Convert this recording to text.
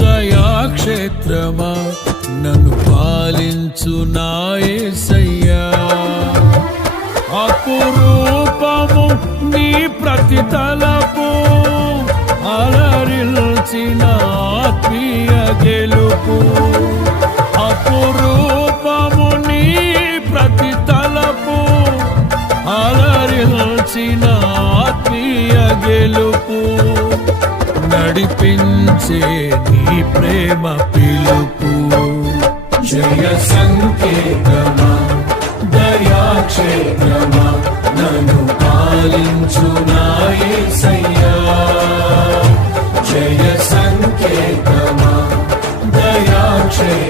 దయాక్షేత్రమా నన్ను పాలించు నా యేసయ్యా, అపురూపము నీ ప్రతి తలపు, అలరిల్చిన ఆత్మీయ గెలుపు. అపురూపము నీ ప్రతి తలపు, అలరిల్చిన ఆత్మీయ గెలుపు. నడిపించే నీ ప్రేమ పిలుపు. జయ సంకేతమా దయాక్షేత్రమా నన్ను పాలించు నా యేసయ్యా, జయ సంకేతమా దయాక్షేత్రమా